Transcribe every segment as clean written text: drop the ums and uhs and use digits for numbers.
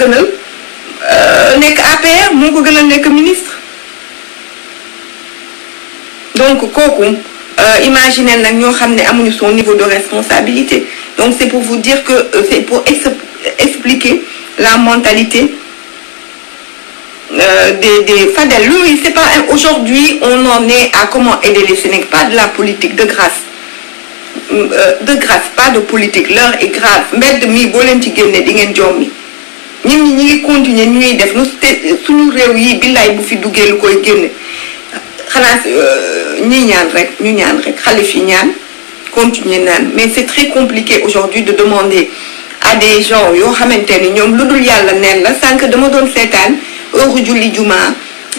gënal nekk APR moo ko gënal nekk ministre donc kooku imaginez nag ñoo xam ne amuñu son niveau de responsabilité donc c'est pour vous dire que c'est pour expliquer la mentalité des Fadel. Lui, c'est pas aujourd'hui on en est à comment aider les Sénégalais, pas de la politique de grâce. De grâce, pas de politique. L'heure est grave. Mbedd mi boo leen ci génne di ngeen jommi ñun ñi ngi continuer ñuy def nu suñu réew yi billaay bu fi duggee lu koy génne xanaa ñi ñaan rek ñu ñaan rek xalif yi ñaan continuer naan mais c'est très compliqué aujourd'hui de demander à des gens yoo xamante ni ñoom lu dul yàlla neen la sànq dama doon seetaan heure julli juma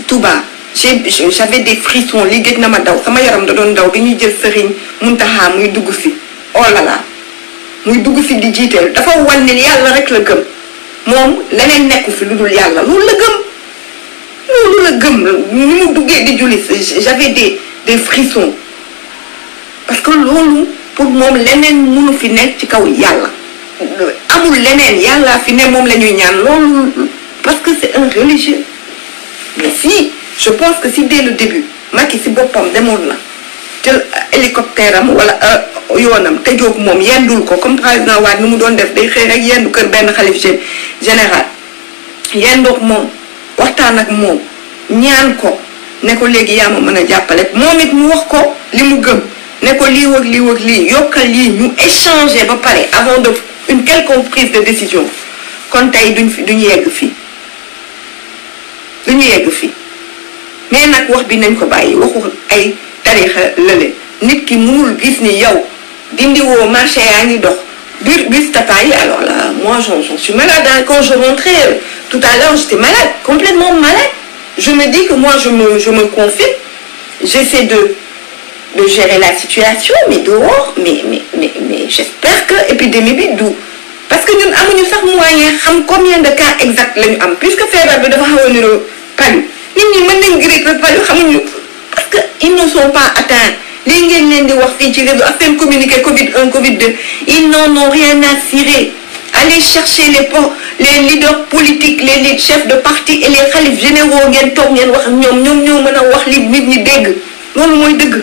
Touba j'avais des frissons li géej na ma daw sama yaram da doon daw bi ñuy jël sëriñ Muntaxa muy dugg si oh là là muy dugg si di jiiteel dafa wan ne yàlla rek la gëm moom leneen nekku fi lu dul yàlla loolu la gëm ni mu duggee di julli j'avais des frissons parce que loolu pour moom leneen mënu fi nekk ci kaw yàlla amul leneen yàlla fi ne moom la ñuy ñaan loolu parce que c'est un religieux mais si je pense que si dès le début Macky si boppam demoon na jël hélicoptère am wala yoonam te jóg moom yendul ko comme président Wade ni mu doon def day xëy rek yendu kër benn xalif général yendoog moom waxtaan ak moom ñaan ko ne ko léegi yaa ma mën a jàppale moom it mu wax ko li mu gëm ne ko lii wag lii wag lii yokkal lii ñu échanger ba pare avant de une quelconque prise de décision kon tey duñu yegg fii mais nag wax bi nañ ko bàyyi waxu ay tarixa lële nit ki mënul gis ni yow dindiwoo marché yaa ngi dox bus Tata yi alors là moi j'en suis malade hein. Quand je rentrais tout à l'heure j'étais malade complètement malade je me dis que moi je me confie j'essaie de gérer la situation mais dehors mais j'espère que épidémie bi du parce que ñun amuñu sax moyen xam combien de cas exact la ñu am puisque feebar bi dafa xaw a niroo palu nit ñi mën nañ grippe palu xamuñu parce que ils ne sont pas atteints lii ngeen leen di wax fii ci réseau ak seen communiqué Covid 1 Covid 2 ils n'en ont rien à cirer allez chercher les leaders politiques les chefs de parti et les khalifes généraux ngeen toog ngeen wax ak ñoom ñoo mën a wax li nit ñi dégg loolu mooy dëgg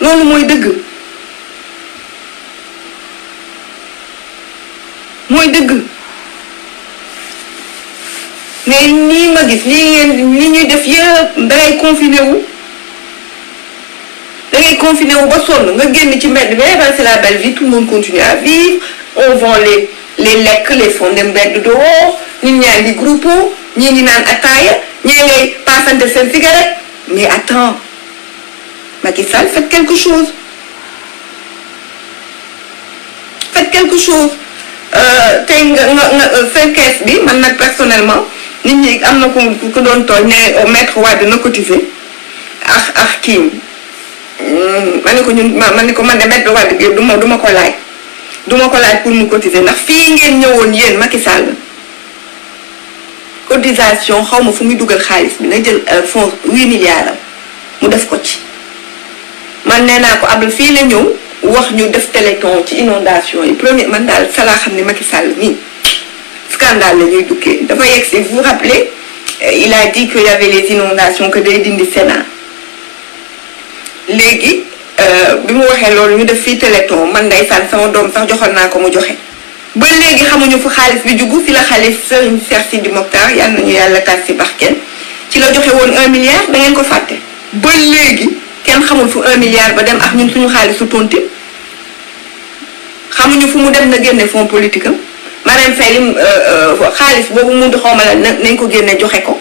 loolu mooy dëgg mais nii ma gis lii ñuy def yëpp dangay confiné wu ba sonn nga génn ci mbedd bi c'est la belle vie tout le monde continue à vivre on vend les lekk les fonds de mbedd dehors nit ñaa ngi groupe ñii ngi naan ataaya ñii ngay passante seen cigarette mais attends Macky Sall faites quelque chose tey nga seen kees bi man nag personnellement nit ñi am na ku doon tooñ ne maître Wade na cotiser ak kii ma ne ko ñun ma ne ko man de maître Wade bi duma ko laaj pour mu cotiser ndax fii ngeen ñëwoon yéen Macky Sall cotisation xaw ma fu muy dugal xaalis bi na jël fonds 8 milliards am mu def ko ci man nee naa ko abal fii la ñëw wax ñu def téléthon ci inondation yi premier man daal sa laa xam ne Macky Sall nii scandale la ñuy duggee dafa yegg si vous vous rappelez il a dit qu'il y avait les inondations que day dindi Sénat léegi bi mu waxee loolu ñu def fii téléthon man ndeysaan sama doom sax joxoon naa ko mu joxe ba léegi xamuñu fu xaalis bi jugu si la xaalis Serigne Cheikh Sidi Mokhtar yal nañu yàlla tas si barkeel ci la joxe woon 1 milliard da ngeen ko fàtte ba léegi kenn xamul fu 1 milliard ba dem ak ñun suñu xaalisu tonti xamuñu fu mu dem na génne fonds politique am Marème Faye lim xaalis boobu mu xawma la nañ ko génne joxe ko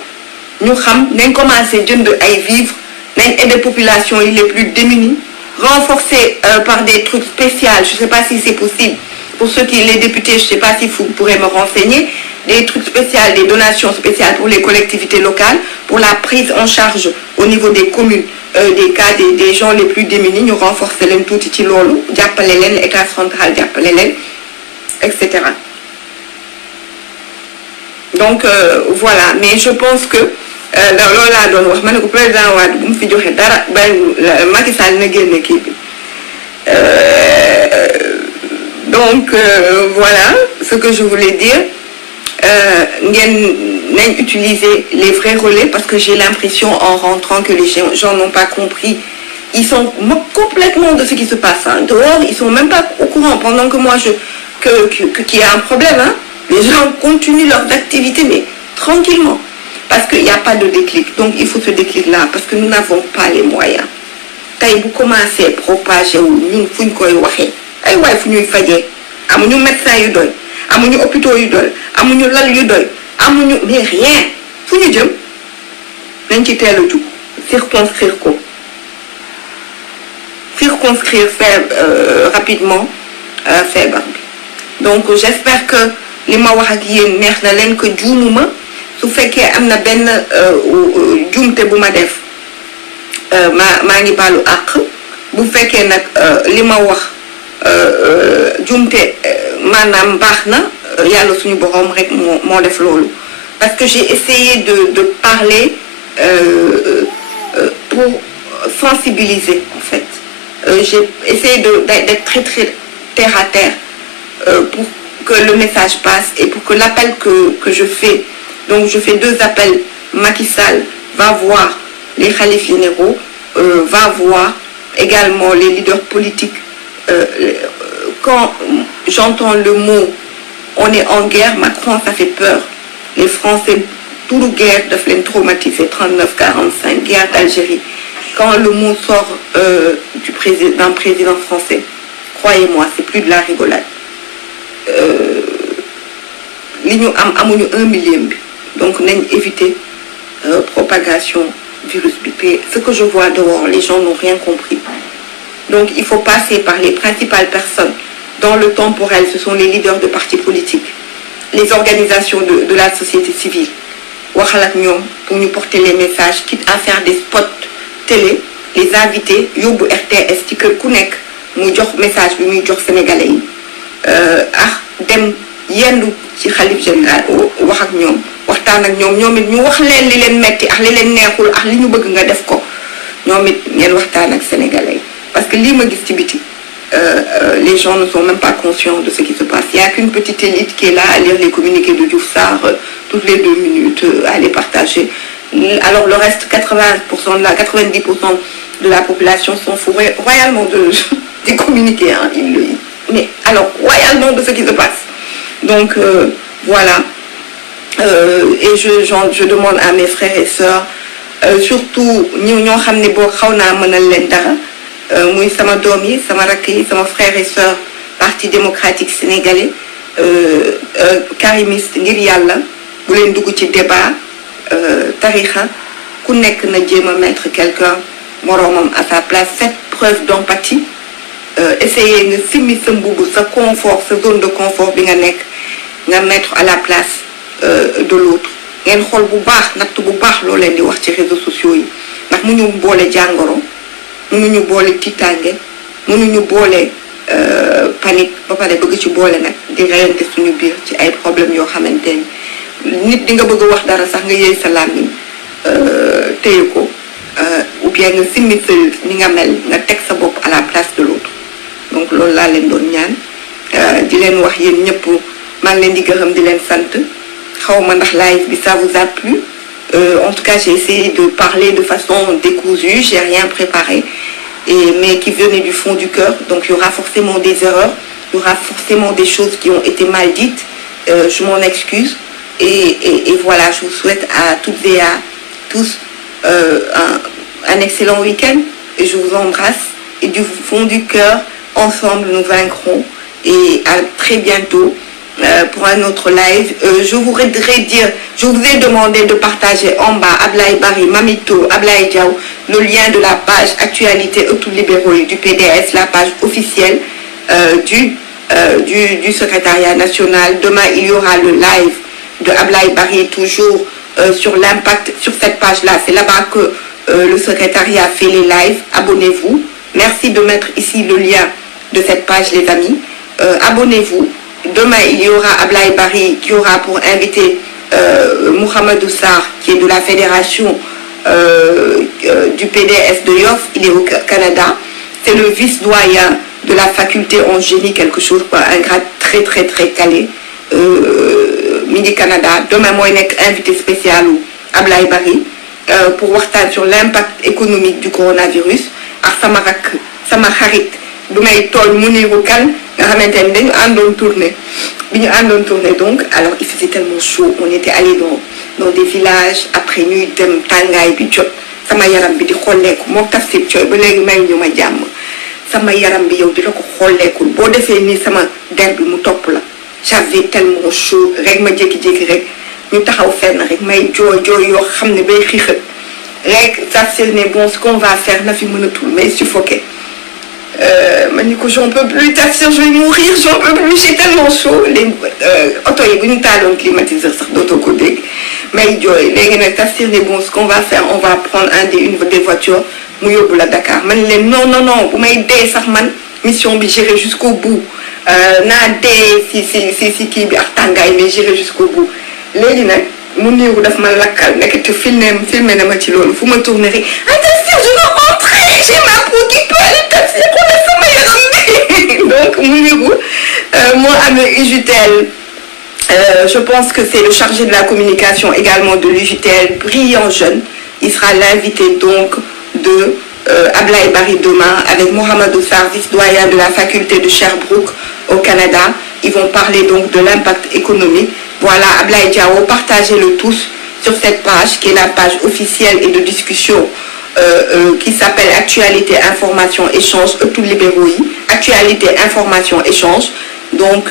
ñu xam nañ commencé jënd ay vivres nañ aider population yi les plus démunis renforcer par des trucs spéciaux je sais pas si c'est possible pour ceux qui les députés je sais pas si vous pourrez me renseigner des trucs spéciaux des donations spéciales pour les collectivités locales pour la prise en charge au niveau des communes des cas des gens les plus démunis ñu renforcer leen tuuti ci loolu jàppale leen état central jàppale leen etc. Donc voilà mais je pense que loolu laa doon wax ma ne ko président Wade bu mu fi joxe dara bàyyiwul Macky Sall na génne kii bi donc voilà ce que je voulais dire, utiliser les vrais relais parce que j'ai l'impression en rentrant que les gens n'ont pas compris. Ils sont complètement de ce qui se passe. Hein. Dehors, ils sont même pas au courant. Pendant que moi, qu'il y a un problème, hein, les gens continuent leurs activités, mais tranquillement. Parce qu'il n'y a pas de déclic. Donc, il faut ce déclic-là, parce que nous n'avons pas les moyens. Quand vous commencez à propager, nous faut koy waxé. Ay way fu ñuy fajé. Amuñu médecin yu doy, amuñu hôpitaux yu doy, amuñu lal yu doy, amuñu mais rien. Fu ñu jëm nañ ci télu juk circonscrire ko. Circonscrire rapidement feebar bi. Donc j'espère que li ma wax ak yéen neex na leen que juumuma su fekkee am na benn juumte bu ma def maa ngi baalu àq bu fekkee nag li ma wax juumte maanaam baax na yàlla suñu borom rek moo def loolu parce que j'ai essayé de parler pour sensibiliser en fait. J'ai essayé d'être très très terre à terre pour que le message passe et pour que l'appel que je fais, donc je fais 2 appels. Macky Sall va voir les khalifes généraux, va voir également les leaders politiques. Quand j'entends le mot on est en guerre, Macron, ça fait peur. Les Français, tout le guerre de flemme traumatisé, 39-45, guerre d'Algérie. Quand le mot sort d'un président français, croyez-moi, c'est plus de la rigolade. L'Union a 1 millième. Donc, on a évité propagation virus. Ce que je vois dehors, les gens n'ont rien compris. Donc, il faut passer par les principales personnes. Dans le temporel, ce sont les leaders de partis politiques, les organisations de la société civile. Pour nous porter les messages, quitte à faire des spots télé, les invités, yóbbu RTS ci kër ku nekk mu jox message bi muy jox sénégalais yi dem yendu ci xalif général wax ak ñoom waxtaan ak ñoom ñoom it ñu wax leen li leen metti ak li leen neexul ak li ñu bëgg nga def ko ñoom it ngeen waxtaan ak sénégalais yi parce que lii ma gis ci biti les gens ne sont même pas conscients de ce qui se passe. Il n'y a qu'une petite élite qui est là à lire les communiqués de Diouf Sarr toutes les 2 minutes, à les partager. Alors le reste, 90% de la population sont fourrés royalement des communiqués. Hein, mais alors, royalement de ce qui se passe. Donc, voilà. Et je demande à mes frères et sœurs, surtout, nous savons muy sama doom yi sama rakk yi sama frères et sœurs parti démocratique sénégalais karimiste ngir yàlla bu leen dugg ci débat tarixa ku nekk na jéem a mettre quelqu'un moroomam à sa place. Faites preuve d'empathie, essayez nga simmi sa mbubu sa confort sa zone de confort bi nga nekk nga mettre à la place de l'autre. ngeen xool bu baax natt bu baax loo leen di wax ci réseaux sociaux yi ndax mu ñu boole jàngoro mënuñu boole tiitaange mënuñu boole panique ba pare bëgg ci boole nag di reyante suñu biir ci ay problèmes yoo xamante ni nit di nga bëgg wax dara sax nga yëy sa làmmiñ téye ko ou bien nga simmi sa ni nga mel nga teg sa bopp à la place de l'autre. Donc loolu laa leen doon ñaan di leen wax yéen ñëpp maa ngi leen di gërëm di leen sant xawma ndax live bi ça vous a plu. En tout cas, j'ai essayé de parler de façon décousue, j'ai rien préparé, mais qui venait du fond du cœur. Donc, il y aura forcément des erreurs, il y aura forcément des choses qui ont été mal dites. Je m'en excuse. Et voilà, je vous souhaite à toutes et à tous un excellent week-end. Et je vous embrasse. Et du fond du cœur, ensemble, nous vaincrons. Et à très bientôt. Pour un autre live, je voudrais dire, je vous ai demandé de partager en bas Ablaye Bari, Mamito, Ablaye Diaw, le lien de la page actualité autolibéraux du PDS, la page officielle du secrétariat national. Demain, il y aura le live de Ablaye Bari, toujours sur l'impact, sur cette page-là. C'est là-bas que le secrétariat fait les lives. Abonnez-vous. Merci de mettre ici le lien de cette page, les amis. Abonnez-vous. Demain, il y aura Ablaye Bari qui aura pour invité Mohamedou Sarr, qui est de la fédération du PDS de Yoff. Il est au Canada. C'est le vice-doyen de la faculté en génie, quelque chose, quoi, un grade très, très, très calé. Midi Canada demain mooy nekk invité spécial Ablaye Bari pour waxtaan sur l'impact économique du coronavirus ak sama xarit du may tool Mounirou Kane nga xamante ne dañu àndoon tournée donc alors il faisait tellement chaud on était allé dans des villages après ñuy dem tàngaay bi jot sama yaram bi di xolleeku moo Tafsir Coy ba léegi may ñu ma jàmm sama yaram bi yow di la ko xolleekul boo defee nii sama der bi mu topp la j'avais tellement chaud rek ma jékki-jékki rek ñu taxaw fenn rek may jooy yoo xam ne bay xiixat rek Tafsir ne bon ce qu'on va faire na fi mënatul mais suffoqué ma ni ko j'en peux plus Tafsir je vais mourir j'en peux plus j'ai tellement chaud les oto yi bu ñu taaloon climatiseur sax dootoo ko dégg may jooy léegi nag Tafsir ne bon ce qu'on va faire on va prendre une des voitures mu yóbbu la Dakar man leen non bu may dee sax man mission bi j'irai jusqu'au bout naa dee si kii bi ak tàngaay mais j'irai jusqu'au bout léegi nag mu niiru daf ma lakkal nekk te filmé na ma ci loolu fu ma tourné rek Tafsir je veux rentrer j'ai ma peau qui pèle Tafsir xoolal sama yaram bi donc mu niiru moo amee UJTL je pense que c'est le chargé de la communication également de l'UJTL brillant jeune il sera l'invité donc de Ablaye Bari demain avec Mohamedou Sarr vice-doyen de la faculté de Sherbrooke au Canada. Ils vont parler donc de l'impact économique. Voilà, Ablaye Diawo, partagez-le tous sur cette page qui est la page officielle et de discussion qui s'appelle Actualité, Information, Échange, tout libéraux. Actualité, Information, Échange. Donc,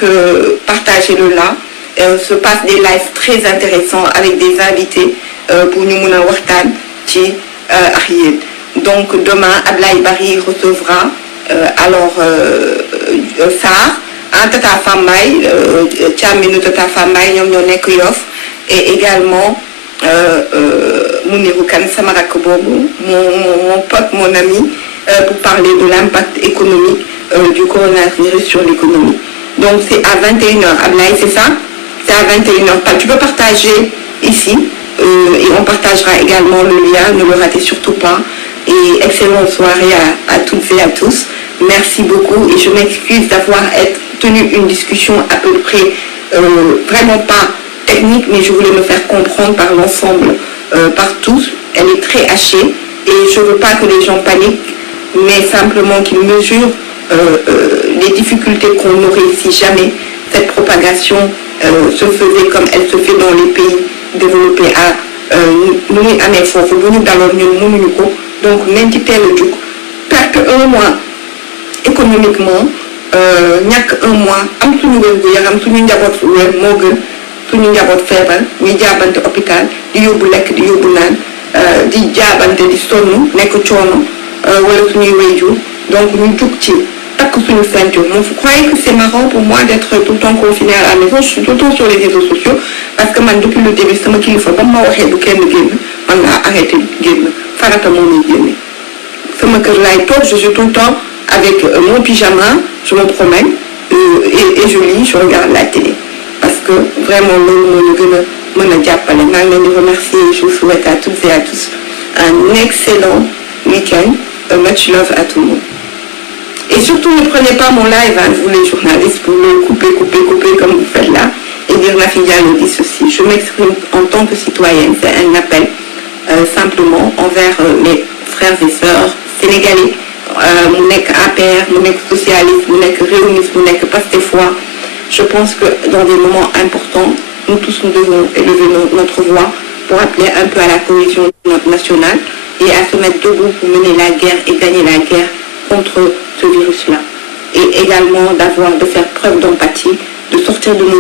partagez-le là. Se passe des lives très intéressants avec des invités pour nous mouna waxtaan ci Ariel. Donc demain Ablaye Bari recevra Sarr Tata Fambaye Thiaminu Tata Fambaye ñoom ñoo nekk Yoff et également Mounirou Kane sama rakk boobu mon pote mon ami pour parler de l'impact économique du coronavirus sur l'économie. Donc c'est à 21h Ablaye, c'est ça? C'est à 21h. Tu peux partager ici et on partagera également le lien, ne le ratez surtout pas. Et excellente soirée à toutes et à tous. Merci beaucoup et je m'excuse d'avoir tenu une discussion à peu près vraiment pas technique, mais je voulais me faire comprendre par l'ensemble, par tous. Elle est très hachée et je veux pas que les gens paniquent, mais simplement qu'ils mesurent les difficultés qu'on aurait si jamais cette propagation se faisait comme elle se fait dans les pays développés nu muy amee foofu bu ñu daloon ñun mënuñu ko donc nañ ci teel a jug perte un mois économiquement ñàkk un mois am suñu wér gu yaram suñu njaboot wér moo gën suñu njaboot feebar ñuy jaabante hôpital di yóbbu lekk di yóbbu naan di jaabante di sonn nekk coono wala suñuy wéyjur donc ñu jug ci takk suñu ceinture. Vous croyez que c'est marrant pour moi d'être tout le temps confiné à la maison? Je suis tout le temps sur les réseaux sociaux parce que man depuis le début sama kilifa ba ma waxee bu kenn génn man naa arrêté génn farata moo may génne sama kër laay toog je suis tout le temps avec mon pyjama je me promène et je lis je regarde la télé parce que vraiment loolu moo ñu gën a mën a jàppale. maa ngi leen di remercier je vous souhaite à toutes et à tous un excellent week-end. Much love à tout le monde. Et surtout, ne prenez pas mon live, hein, vous les journalistes, pour le couper comme vous faites là, et dire Nafi Diallo dit ceci. Je m'exprime en tant que citoyenne, c'est un appel simplement envers mes frères et sœurs sénégalais, mu nekk APR, mu nekk socialiste, mu nekk réuniste, mu nekk Pastefoi. Je pense que dans des moments importants, nous tous nous devons élever notre voix pour appeler un peu à la cohésion nationale et à se mettre debout pour mener la guerre et gagner la guerre contre ce virus-là. Et également de faire preuve d'empathie, de sortir de nos